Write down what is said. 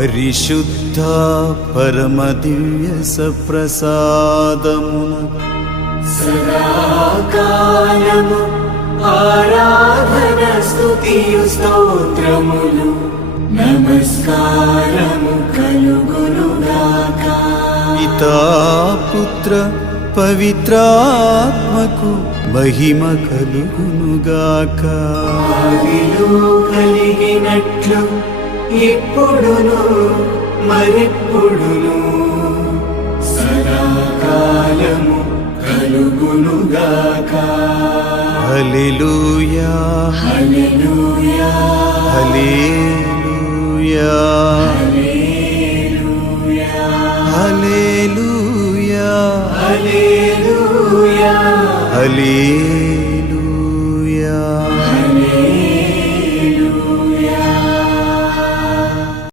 పరిశుద్ధ పరమదివ్య సప్రసాదమున సదాకాలము ఆరాధన స్తుతియు స్తోత్రములు నమస్కారము కలుగునుగాక. పితా పుత్ర పవిత్రాత్మకు మహిమ కలుగునుగాక. ఆదిలో కలిగినట్లు ఇప్పుడును మరెప్పుడును సదాకాలము కలుగునుగాక. హల్లెలూయా హల్లెలూయా హల్లెలూయా హల్లెలూయా హల్లెలూయా హల్లెలూయా హల్లెలూయా